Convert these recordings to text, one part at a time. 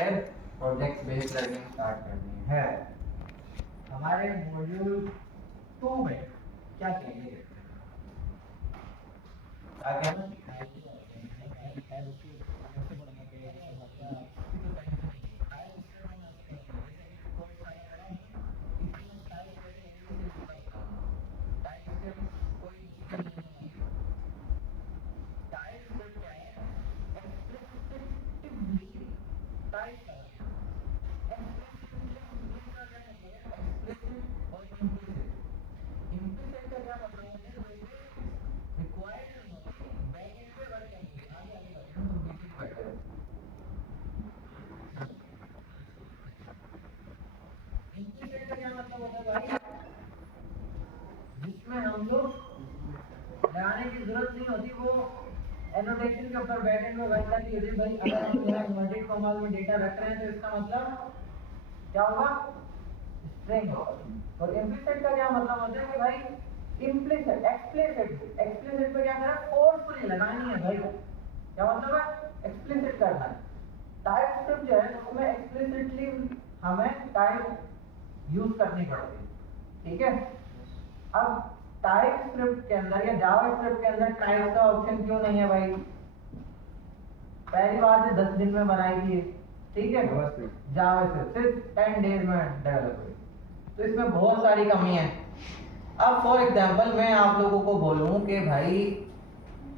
फिर project based learning start करनी है। हमारे मॉड्यूल 2 में क्या चाहिए आगे हम जिसमें हम लोग लगाने की जरूरत नहीं होती, वो एनोटेशन के ऊपर बैकएंड में बन जाती है। भाई अगर हम यहाँ इन्वर्टेड कॉमास में डेटा रख रहे हैं तो इसका मतलब क्या होगा, स्ट्रिंग होगा। और इम्प्लिसिट का क्या मतलब होता है कि भाई इम्प्लिसिट एक्सप्लिसिट पे क्या करना है, फोर्सफुली लगानी है भाई। क्या मतलब है, एक्सप्लिसिट करना है। टाइप स्क्रिप्ट जो है उसमें एक्सप्लिसिटली हमें टाइप यूज करनी पड़ती है, ठीक है। अब टाइप स्क्रिप्ट के अंदर या जावा स्क्रिप्ट के अंदर टाइप का ऑप्शन क्यों नहीं है भाई? पहली बात है 10 दिन में बनाई थी, ठीक है, जावा स्क्रिप्ट सिर्फ 10 डेज में डेवलप हुई, तो इसमें बहुत सारी कमी है। अब फॉर एग्जांपल मैं आप लोगों को बोलूं कि भाई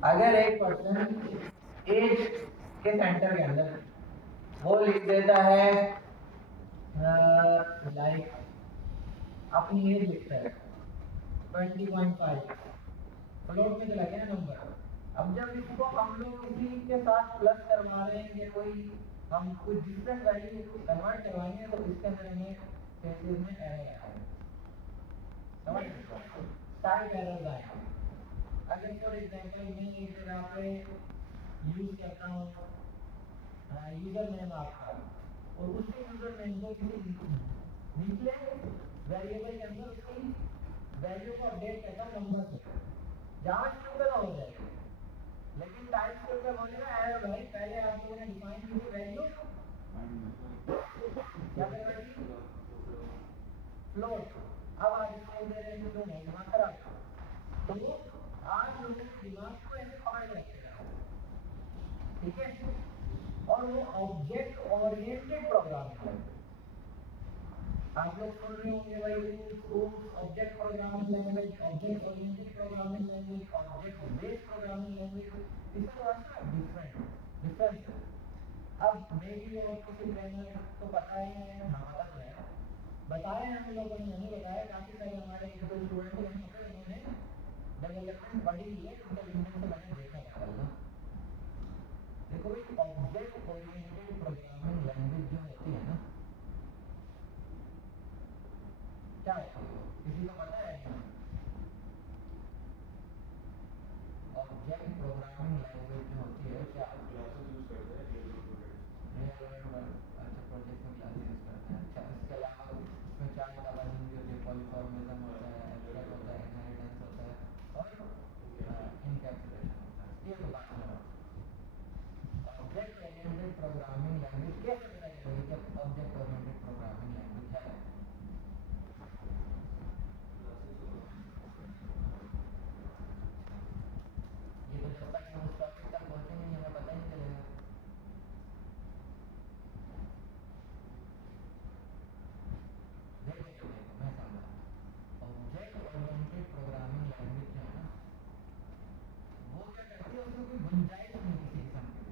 अगर एक पर्सन एज के सेंटर के अंदर वो लिख देता है लाइक अपनी एज लिखता है 20.5, फ्लोट में चला गया नंबर। अब जब इसको हम लोग किसी के साथ प्लस करवा रहे हैं या कोई हम कुछ डिफरेंट वैल्यू कन्वर्ट करवाएंगे तो इसके अंदर हमें केसेस में एरर आएगा, समझ टाइप एरर आएगा। अगर फॉर एग्जांपल मैं एक जगह पे यूज करता हूँ यूजर नेम आपका, और उसी यूजर नेम को किसी निचले वेरिएबल के अंदर उसकी वैल्यू को अपडेट करता हूँ नंबर से, जावा स्क्रिप्ट में हो जाएगा। लेकिन टाइप स्क्रिप्ट में बोलेगा एरर भाई, पहले आप लोगों ने डिफाइन की थी वैल्यू क्या करवाएगी, फ्लोट। अब आप इसको दे रहे हैं तो नहीं दिमाग खराब, तो आप लोगों के दिमाग को ऐसे पकड़ के रखेगा, ठीक है। और वो ऑब्जेक्ट ओरिएंटेड प्रोग्रामिंग है। आप लोग सुन रहे होंगे भाई object programming language, object oriented programming language, object based programming language, इसका थोड़ा डिफरेंस है। अब मे बी और किसी ट्रेनर को पता है, हाँ पता तो है, बताया है हम लोगों ने, नहीं बताया, काफी सारे हमारे एक दो स्टूडेंट हैं उन्होंने डेवलपमेंट पढ़ी है, उनका लिंक्डइन से मैंने देखा था कल ना। देखो भाई ऑब्जेक्ट ओरिएंटेड प्रोग्रामिंग लैंग्वेज जो होती है ना, क्या होती है किसी को पता है क्या? ऑब्जेक्ट प्रोग्रामिंग लैंग्वेज जो होती है, क्या क्लासेस यूज करते हैं रियल वर्ल्ड, अच्छा प्रोजेक्ट में क्लासेस यूज करते हैं। अच्छा इसके अलावा उसमें चार कॉलम भी होते हैं, पॉलीफॉर्मिज्म होता है, एब्स्ट्रैक्ट होता है, इनहेरिटेंस होता है और इनकैप्सुलेशन होता है। ये तो बात है। ऑब्जेक्ट ओरिएंटेड प्रोग्रामिंग लैंग्वेज कैसे पता चलेगी जब ऑब्जेक्ट ओरिएंटेड प्रोग्रामिंग लैंग्वेज है? ये तो जब तक हम उस टॉपिक तक पहुंचे नहीं हमें पता ही नहीं चलेगा। देखो मैं समझा, ऑब्जेक्ट ओरिएंटेड प्रोग्रामिंग लैंग्वेज जो है ना, वो क्या करती है, उसमें कोई गुंजाइश नहीं किसी किस्म की।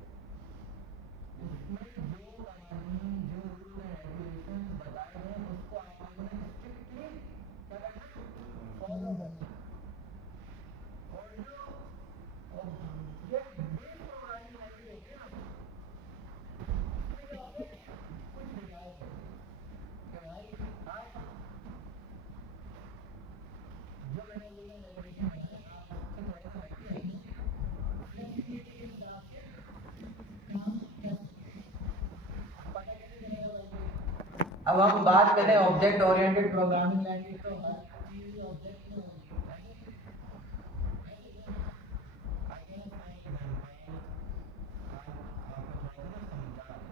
उसमें जो कानून, जो रूल एंड रेगुलेशन बताए गए उसको आप लोगों ने स्ट्रिक्टली क्या करना है, फॉलो करना है। और जो ऑब्जेक्ट बेस्ड प्रोग्रामिंग लैंग्वेज होती है ना, उसमें क्या होता है, कुछ बिगाड़ करते हैं कि भाई आप जो मैंने बोला डेफिनेशन है, आप उससे थोड़ा सा हटके फ्लेक्सिबिलिटी के हिसाब से काम कर सकते हैं। पता कैसे चलेगा भाई? अब हम बात करें ऑब्जेक्ट ओरिएंटेड प्रोग्रामिंग लैंग्वेज, तो हर चीज ऑब्जेक्ट में होगी, आपको थोड़ा सा ना समझा रहा है।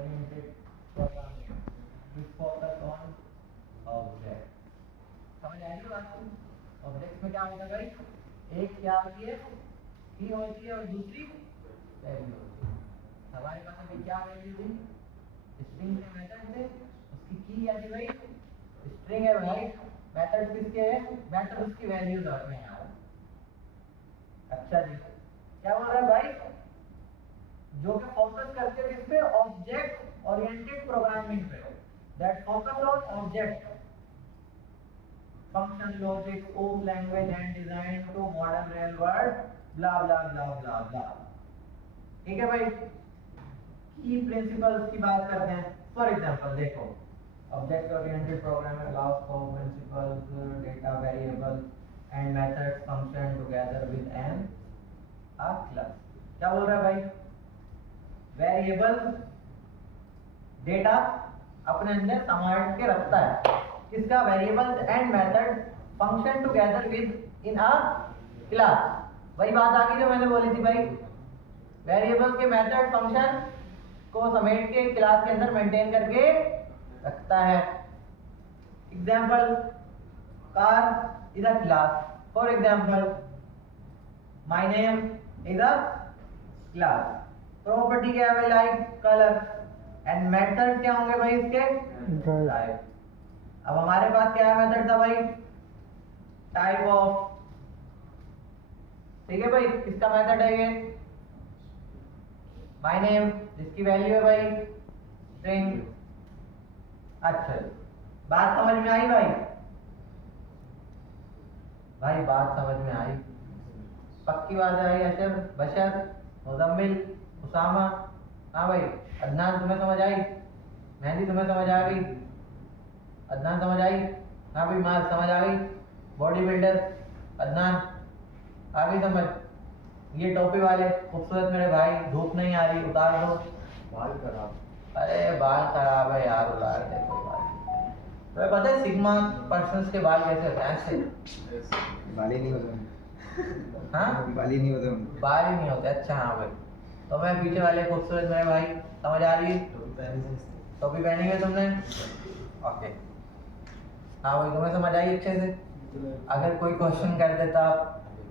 Oriented programming which focus on object. समझ आएगी बात? ऑब्जेक्ट में क्या होता है भाई, एक क्या होती है, की होती है और दूसरी वैल्यू होती है। हमारे पास अभी क्या वैल्यू थी, स्ट्रिंग के मेथड थे, उसकी की क्या थी भाई, स्ट्रिंग है भाई, मेथड किसके है, मेथड उसकी वैल्यूज होते हैं यार। अच्छा जी, क्या बोल रहा है भाई, जो कि फोकस करते हैं किस पे, ऑब्जेक्ट ओरिएंटेड प्रोग्रामिंग पे, that focus on object function logic of language and design to modern real world blah blah blah blah blah। ठीक है भाई, की प्रिंसिपल्स की बात करते हैं। फॉर एग्जांपल देखो, object oriented programming allows for principles, data variables and methods function together with an a class। क्या बोल रहा है भाई, वेरिएबल डेटा अपने अंदर संभाल के रखता है, इसका variables and method function together with in a class. वही बात आ गई जो मैंने बोली थी भाई, वेरिएबल्स के मेथड फंक्शन को समेट के क्लास के अंदर मेंटेन करके रखता है। Example, car is a class. For example, my name is a class. Property क्या है भाई, लाइक, कलर, एंड मेथड क्या होंगे भाई इसके, टाइप। अब हमारे पास क्या मेथड था भाई, टाइप ऑफ। ठीक है भाई, किसका मेथड है ये, माय नेम, जिसकी वैल्यू है भाई स्ट्रिंग। अच्छा, बात समझ में आई भाई, भाई बात समझ में आई, पक्की बात आई। अशर, बशर, मुजम्मिल, उसामा, हाँ भाई। अदनान तुम्हें समझ आई, मेहंदी तुम्हें समझ आ गई, अदनान समझ आई, हाँ भाई मार समझ आ गई, बॉडी बिल्डर अदनान आ गई समझ। ये टोपी वाले खूबसूरत मेरे भाई, धूप नहीं आ रही उतार दो, बाल खराब, अरे बाल खराब है यार उतार दे कोई बात। तो पता है सिग्मा पर्सन्स के बाल कैसे होते हैं, ऐसे बाल ही नहीं होते। हाँ बाल ही नहीं होते, बाल ही नहीं होते। अच्छा हाँ भाई, तो मैं पीछे वाले खूबसूरत मेरे भाई समझ आ रही है, टोपी पहनी है तुमने, ओके हाँ भाई तुम्हें समझ आई अच्छे से। अगर कोई क्वेश्चन कर देता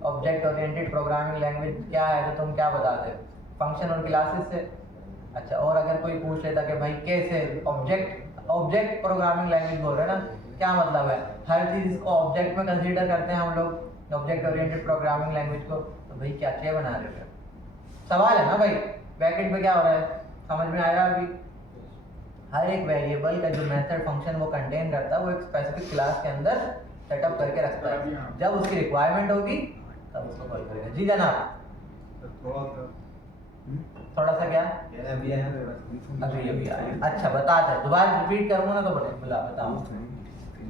ऑब्जेक्ट ओरिएंटेड प्रोग्रामिंग लैंग्वेज क्या है तो तुम क्या बताते, फंक्शन और क्लासेस से। अच्छा, और अगर कोई पूछ लेता कि भाई कैसे, ऑब्जेक्ट प्रोग्रामिंग लैंग्वेज बोल रहे हैं ना, क्या मतलब है, हर चीज़ इसको ऑब्जेक्ट में कंसीडर करते हैं हम लोग ऑब्जेक्ट ओरिएंटेड प्रोग्रामिंग लैंग्वेज को, तो भाई क्या क्या बना रहे हो, सवाल है ना भाई। ब्रैकेट में क्या हो रहा है, समझ में आया अभी। हर एक वेरिएबल का जो मेथड फंक्शन वो कंटेन करता है, वो एक स्पेसिफिक क्लास के अंदर सेटअप करके रखता है, जब उसकी रिक्वायरमेंट होगी तब उसको कॉल करेगा। जी जनाब, थोड़ा सा क्या अभी आया। अच्छा बताते हैं, दोबारा रिपीट करूँगा ना तो बताऊँ,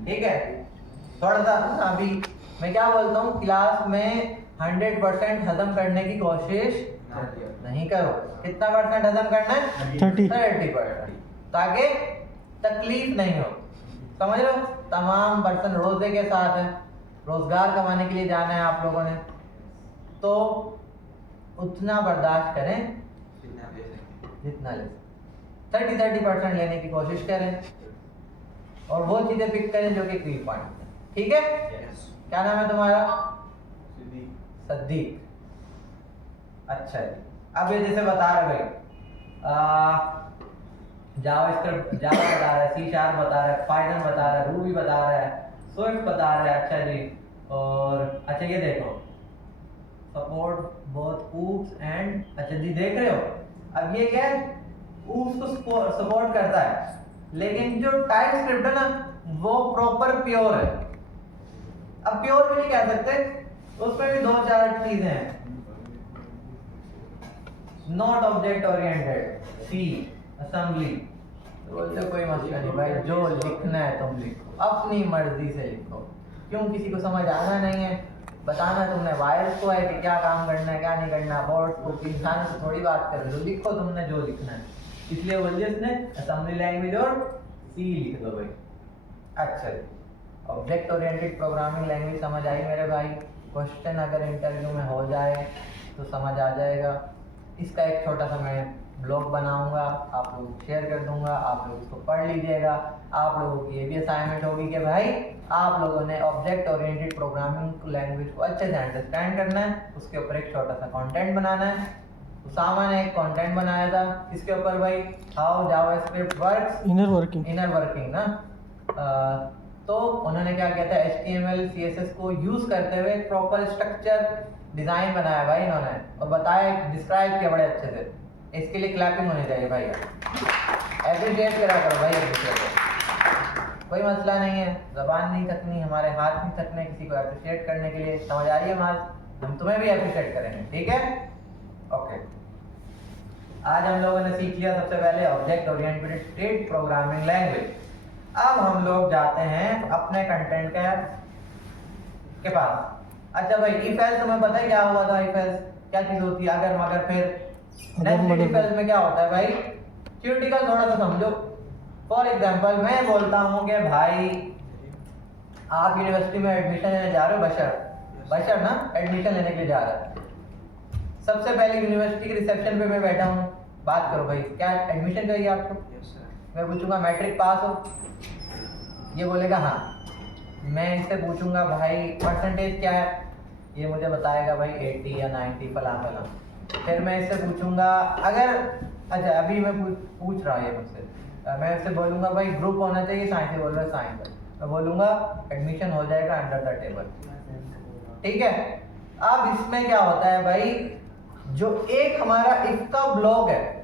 ठीक है। थोड़ा सा अभी मैं क्या बोलता हूँ, क्लास में 100% हजम करने की कोशिश नहीं करो। कितना परसेंट हजम करना है, 30%, ताकि तकलीफ नहीं हो। समझ लो, तमाम पर्सन रोजे के साथ है, रोजगार कमाने के लिए जाना है आप लोगों ने, तो उतना बर्दाश्त करें जितना ले, 30% लेने की कोशिश करें, और वो चीजें पिक करें जो कि की पॉइंट है। ठीक है, क्या नाम है तुम्हारा, सद्दीक। अच्छा जी, अब ये जैसे बता रहे भाई जावास्क्रिप्ट, जावा बता रहा है, सी शार्प बता रहा है, पाइथन बता रहा है, रूबी बता रहा है, स्विफ्ट बता रहा है। अच्छा जी, और अच्छा ये देखो सपोर्ट बोथ ऊप्स एंड, अच्छा जी देख रहे हो, अब ये क्या है, ऊप्स को सपोर्ट करता है, लेकिन जो टाइपस्क्रिप्ट है ना वो प्रॉपर प्योर है। अब प्योर भी नहीं कह सकते, उसमें भी 2-4 चीजें हैं। Not object oriented, C, assembly, बोलते कोई मसला नहीं भाई, जो लिखना है तुम लिखो, अपनी मर्जी से लिखो। क्यों, किसी को समझ आना नहीं है, बताना तुमने वायर्स को है कि क्या काम करना है क्या नहीं करना, बोर्ड को, इंसान से थोड़ी बात कर रहे हो, लिखो तुमने जो लिखना है। इसलिए बोलिए इसने असेंबली लैंग्वेज और सी लिख दो भाई। अच्छा, ऑब्जेक्ट ओरिएंटेड प्रोग्रामिंग लैंग्वेज समझ आई मेरे भाई। क्वेश्चन अगर इंटरव्यू में हो जाए तो समझ आ जाएगा। इसका एक छोटा सा मैं ब्लॉग बनाऊंगा, आप लोगों को शेयर कर दूंगा, आप लोग उसको पढ़ लीजिएगा। आप लोगों की ये भी असाइनमेंट होगी कि भाई आप लोगों ने ऑब्जेक्ट ओरिएंटेड प्रोग्रामिंग लैंग्वेज को अच्छे से अंडरस्टैंड करना है, उसके ऊपर एक छोटा सा कंटेंट बनाना है। उसामा ने एक कंटेंट बनाया था इसके ऊपर भाई, how JavaScript works, inner working ना। तो उन्होंने क्या किया था, HTML CSS को यूज करते हुए एक प्रॉपर स्ट्रक्चर डिजाइन बनाया भाई इन्होंने, और बताया, डिस्क्राइब किया बड़े अच्छे से। इसके लिए क्लैपिंग होनी चाहिए भाई, एप्रिशिएट करा करो भाई एक दूसरे को, कोई मसला नहीं है। जबान नहीं थकनी, हमारे हाथ नहीं थकने किसी को अप्रिशिएट करने के लिए, समझ आ रही है माल, हम तुम्हें भी अप्रिशिएट करेंगे, ठीक है। ओके, आज हम लोगों ने सीख लिया सबसे पहले ऑब्जेक्ट ओरिएंटेड प्रोग्रामिंग लैंग्वेज। अब हम लोग जाते हैं अपने कंटेंट के पास। अच्छा भाई, इफ एल्स तुम्हें पता है क्या हुआ था? इफ एल्स क्या चीज होती है? अगर मगर फिर। नेक्स्ट इफ एल्स में क्या होता है भाई, थियोरेटिकल थोड़ा सा समझो। फॉर एग्जांपल मैं बोलता हूँ कि भाई आप यूनिवर्सिटी में एडमिशन लेने जा रहे हो, बशर ना एडमिशन लेने के लिए जा रहा है। सबसे पहले यूनिवर्सिटी के रिसेप्शन पे मैं बैठा हूँ, बात करो भाई क्या एडमिशन चाहिए आपको? मैं पूछूंगा मैट्रिक पास हो? ये बोलेगा हाँ। मैं इससे पूछूंगा भाई परसेंटेज क्या है? ये मुझे बताएगा भाई 80 या 90 फला फला। फिर मैं इससे पूछूंगा, अगर अच्छा अभी मैं पूछ रहा हूँ ये मुझसे, मैं इससे बोलूँगा भाई ग्रुप होना चाहिए साइंस, से बोल रहा है साइंस, मैं बोलूँगा एडमिशन हो जाएगा अंडर द टेबल, ठीक है। अब इसमें क्या होता है भाई, जो एक हमारा इफ का ब्लॉक है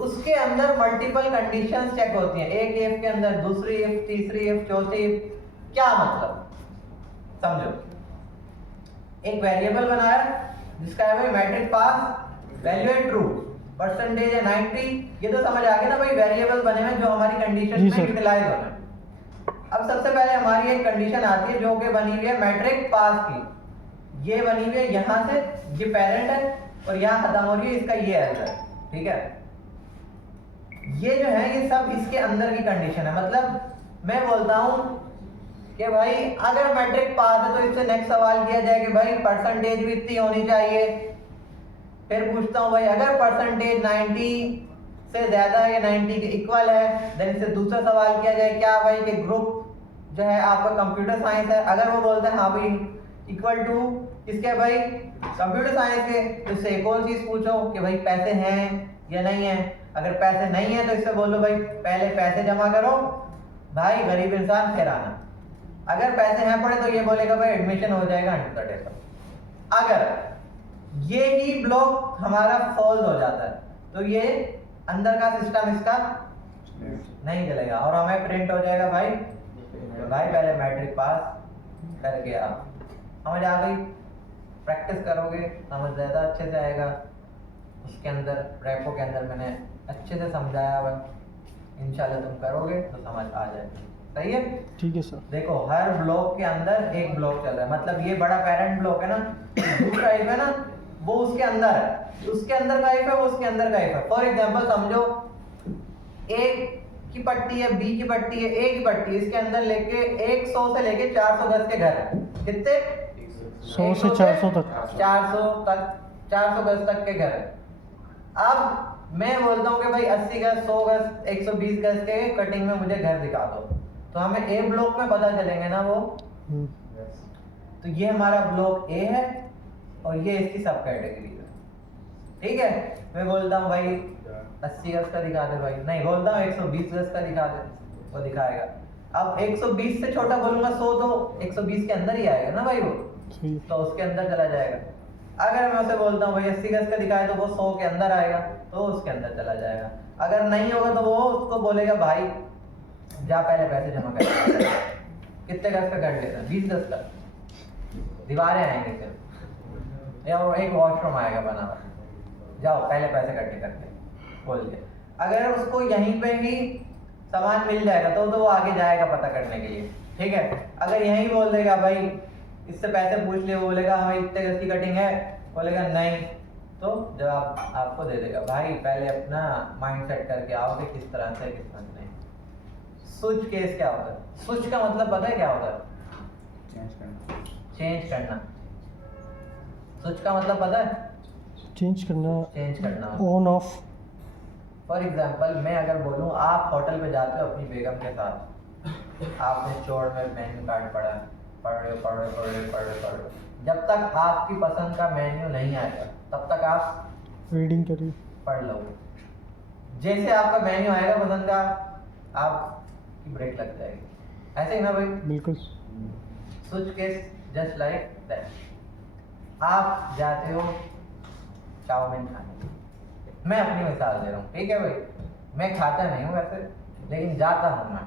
उसके अंदर मल्टीपल कंडीशंस चेक होती हैं। एक इफ के अंदर दूसरी इफ, तीसरी इफ, चौथी इफ। क्या मतलब समझो, एक वेरिएबल बनाया जिसका है भाई मैट्रिक पास, वैल्यू है ट्रू, परसेंटेज है 90। ये तो समझ आ गया ना भाई, वेरिएबल बने हुए जो हमारी कंडीशन में यूटिलाइज होना है। अब सबसे पहले हमारी एक कंडीशन आती है जो कि बनी हुई है मैट्रिक पास की। ये बनी हुई है यहाँ से, ये पेरेंट है और यहाँ खत्म हो रही है इसका ये एल्स है, ठीक है। ये जो है ये सब इसके अंदर की कंडीशन है। मतलब मैं बोलता हूँ कि भाई अगर मैट्रिक पास है तो इससे नेक्स्ट सवाल किया जाए कि भाई परसेंटेज भी इतनी होनी चाहिए। फिर पूछता हूँ भाई अगर परसेंटेज 90 से ज्यादा है या 90 के इक्वल है, देन इससे दूसरा सवाल किया जाए क्या भाई कि ग्रुप जो है आपका कंप्यूटर साइंस है। अगर वो बोलते हैं हाँ भाई इक्वल टू इसके भाई कंप्यूटर साइंस के, तो इससे एक और चीज पूछो कि भाई पैसे हैं या नहीं है। अगर पैसे नहीं है तो इससे बोलो भाई पहले पैसे जमा करो भाई, गरीब इंसान फिर आना। अगर पैसे हैं पड़े तो ये बोलेगा भाई एडमिशन हो जाएगा अंडर द टेबल। अगर ये ही ब्लॉक हमारा फॉल्स हो जाता है तो ये अंदर का सिस्टम इसका नहीं चलेगा और हमें प्रिंट हो जाएगा भाई पहले मैट्रिक पास करके आप। समझ आ गई? प्रैक्टिस करोगे समझ ज़्यादा अच्छे से आएगा। उसके अंदर रेपो के अंदर मैंने अच्छे से समझाया हुआ, इंशाल्लाह तुम करोगे तो समझ आ जाएगी। सही है? ठीक है सर। देखो हर ब्लॉक के अंदर एक ब्लॉक चल रहा है, मतलब ये बड़ा पेरेंट ब्लॉक है ना, दूसरा इफ है ना वो उसके अंदर है, उसके अंदर का इफ है वो उसके अंदर का इफ है। फॉर एग्जांपल समझो ए की पट्टी है, बी की पट्टी है, ए की पट्टी है, इसके अंदर लेके 100 से लेके 400 गज के घर है। कितने? 100 से 400 तक, 400 गज तक के घर है। अब मैं बोलता हूँ कि भाई 80 गज, 100 गज, 120 गज के कटिंग में मुझे घर दिखा दो, तो हमें ए ब्लॉक में पता चलेंगे ना वो। तो ये हमारा ब्लॉक ए है और ये इसकी सब कैटेगरी है, ठीक है। मैं बोलता हूँ भाई 80 गज का दिखा दे भाई, नहीं बोलता हूँ 120 गज का दिखा दे, वो दिखाएगा। अब 120 से छोटा बोलूंगा 100 तो 120 के अंदर ही आएगा ना भाई वो, तो उसके अंदर चला जाएगा। अगर मैं उसे बोलता हूँ भाई 80 गज का दिखाए तो वो 100 के अंदर आएगा, तो उसके अंदर चला जाएगा। अगर नहीं होगा तो वो उसको बोलेगा भाई जा पहले पैसे जमा कर। कितने गज का कर लेता है? 20 गज का। दीवारें आएंगी फिर या वो एक वॉशरूम आएगा बना हुआ, जाओ पहले पैसे इकट्ठे करके बोल के। अगर उसको यहीं पे ही सामान मिल जाएगा तो वो आगे जाएगा पता करने के लिए, ठीक है। अगर यहीं बोल देगा भाई इससे पैसे पूछ ले, वो बोलेगा हमें इतने गज की कटिंग है, बोलेगा नहीं, तो जवाब आपको दे देगा भाई पहले अपना माइंड सेट करके आओ कि किस तरह से किस तरह से नहीं। स्विच केस क्या होता है? स्विच का मतलब पता है क्या होता है? चेंज करना। स्विच का मतलब पता है? चेंज करना, चेंज करना, ऑन ऑफ। फॉर एग्जांपल मैं अगर बोलूँ आप होटल पे जाते हो अपनी बेगम के साथ, आपने चौड़ में मेन्यू कार्ड पढ़ रहे हो, जब तक आपकी पसंद का मेन्यू नहीं आएगा तब तक आप रीडिंग करिए। पढ़ लोगे। जैसे आपका मेन्यू आएगा पसंद का, आपकी ब्रेक लग जाएगी। ऐसे ही ना भाई? बिल्कुल। Switch case just like that. आप जाते हो चाउमीन खाने के लिए, मैं अपनी मिसाल दे रहा हूँ, ठीक है भाई? मैं खाता नहीं हूँ वैसे, लेकिन जाता हूँ मैं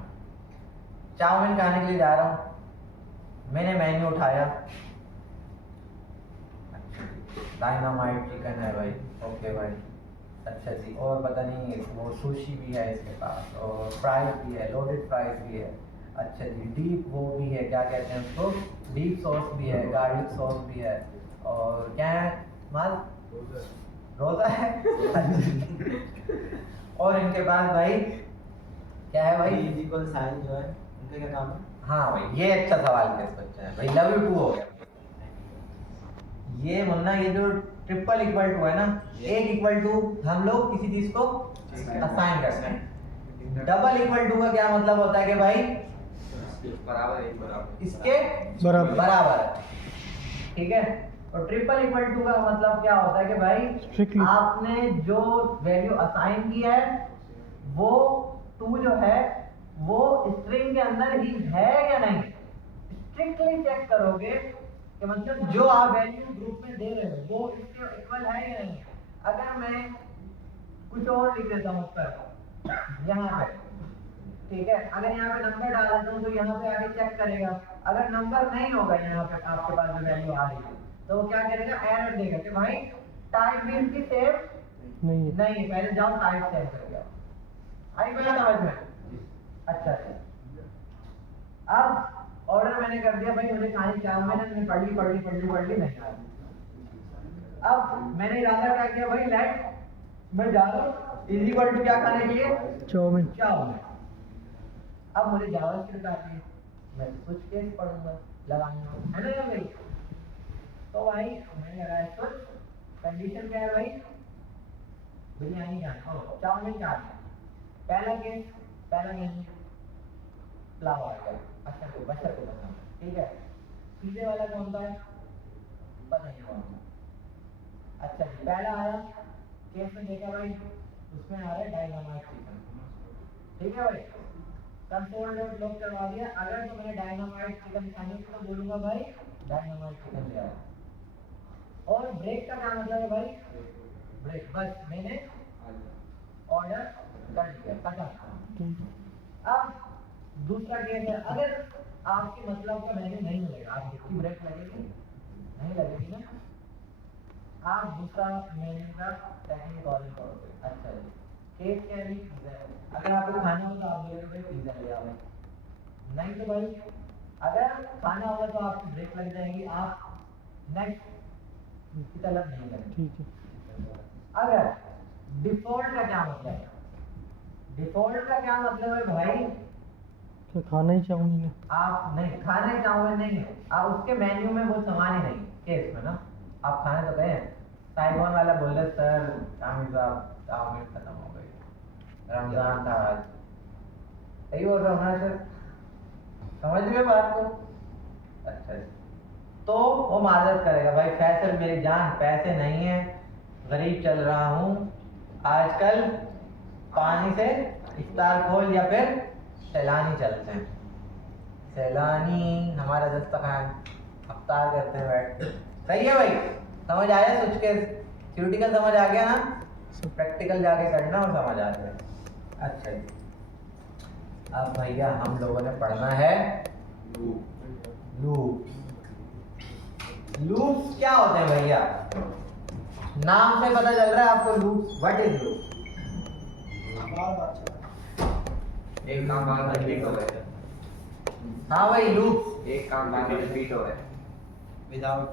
चाउमीन खाने के लिए जा रहा हूँ। मैंने मेन्यू उठाया, डायनामाइट चिकन है भाई, ओके भाई, अच्छा जी, और पता नहीं वो सुशी भी है इसके पास, और फ्राइज भी है, लोडेड फ्राइज भी है, अच्छा जी, डीप वो भी है, क्या कहते हैं उसको, डीप सॉस भी है, गार्लिक सॉस भी है, और क्या है माल, रोज़ा है और इनके पास भाई क्या है भाई, फिजिकल साइंस जो है उनका क्या काम है? हाँ भाई ये अच्छा सवाल किया इस बच्चे ने भाई, लव यू 2 हो गया। ये मुन्ना, ये जो ट्रिपल इक्वल टू है ना, एक इक्वल टू हम लोग किसी चीज को असाइन करते हैं। डबल इक्वल टू का क्या मतलब होता है कि भाई इसके बराबर है, ठीक है? और ट्रिपल इक्वल टू का मतलब क्या होता है कि भाई Strictly. आपने जो वैल्यू असाइन की है वो 2 जो है वो स्ट्रिंग के अंदर ही है या नहीं, स्ट्रिक्टली चेक करोगे कि मतलब जो आप वैल्यू ग्रुप में दे रहे हो वो इसके इक्वल है या नहीं। अगर मैं कुछ और लिख देता हूँ उस पर यहाँ पे, ठीक है, अगर यहाँ पे नंबर डाल देता हूँ तो यहाँ पे आगे चेक करेगा, अगर नंबर नहीं होगा यहाँ पे आपके पास जो वैल्यू आ रही है तो वो क्या करेगा, एरर देगा कि भाई टाइप भी इसकी सेम नहीं है। नहीं है, पहले जाओ टाइप सेव कर आओ। आई बात समझ में? अच्छा अच्छा, अब ऑर्डर मैंने कर दिया भाई, मुझे खाने क्या, मैंने पढ़ ली नहीं आ रही। अब मैंने इरादा क्या किया भाई, लेट मैं जा रहा हूँ इज इक्वल टू क्या खाने के लिए, चाउमीन। चाउमीन। अब मुझे जावास्क्रिप्ट आती है, मैं कुछ केस पढ़ूंगा लगाऊंगा, है ना यार भाई? तो भाई मैंने लगाया कुछ कंडीशन क्या है भाई, बिरयानी खाना हो, चाउमीन खाना, पहला केस, पहला मेन्यू पुलाव आएगा, अच्छा को बशर को बताना, ठीक है? तीसरे वाला कौन सा है, पता नहीं कौन सा। अच्छा जी, पहला आया केस में देखा भाई, उसमें आ रहा है डायनामाइट चिकन, ठीक है भाई? कंसोल डॉट लॉग करवा दिया। अगर तो मैंने डायनामाइट चिकन खाने को तो बोलूंगा भाई डायनामाइट चिकन ले आओ। और ब्रेक का क्या मतलब है भाई, ब्रेक, बस मैंने ऑर्डर कर दिया, पता। अब दूसरा केस है, अगर आपके मतलब का मेन्यू नहीं मिलेगा, आप कितनी ब्रेक लगेगी, नहीं लगेगी ना, आप दूसरा मेन्यू का सेकंड कॉलिंग करोगे। अच्छा जी, केस क्या है, पिज्जा। अगर आपको खाना हो तो आप बोलोगे भाई पिज्जा ले आओ, नहीं तो भाई अगर खाना होगा तो आपकी ब्रेक लग जाएगी, आप नेक्स्ट की तलब नहीं करेंगे, ठीक है। अगर डिफॉल्ट का क्या मतलब है, डिफॉल्ट का क्या मतलब है भाई, तो खाना ही चाउमीन है। आप नहीं खाना ही चाउमीन नहीं है, आप उसके मेन्यू में वो सामान ही नहीं केस में ना, आप खाने तो गए, साइगोन वाला बोल रहे सर आमिर साहब चाउमीन खत्म हो गई, रमजान था आज, सही बोल रहा हूँ ना सर, समझ रहे हो बात को? अच्छा जी, तो वो माजरत करेगा भाई फैसल मेरी जान पैसे नहीं है, गरीब चल रहा हूँ आजकल, पानी से इफ्तार खोल या फिर सैलानी चलते हैं, सैलानी हमारा दस्तखान इफ्तार करते हैं बैठ के। सही है भाई, समझ आया? सोच के थ्योरेटिकल समझ आ गया ना, प्रैक्टिकल जाके करना और समझ आ जाए। अच्छा जी, अब भैया हम लोगों ने पढ़ना है लूप। लूप क्या होते हैं भैया, नाम से पता चल रहा है आपको लूप, व्हाट इज लूप? एक काम बाद में रिपीट हो गया, हाँ भाई लूप एक काम बाद में रिपीट हो गया विदाउट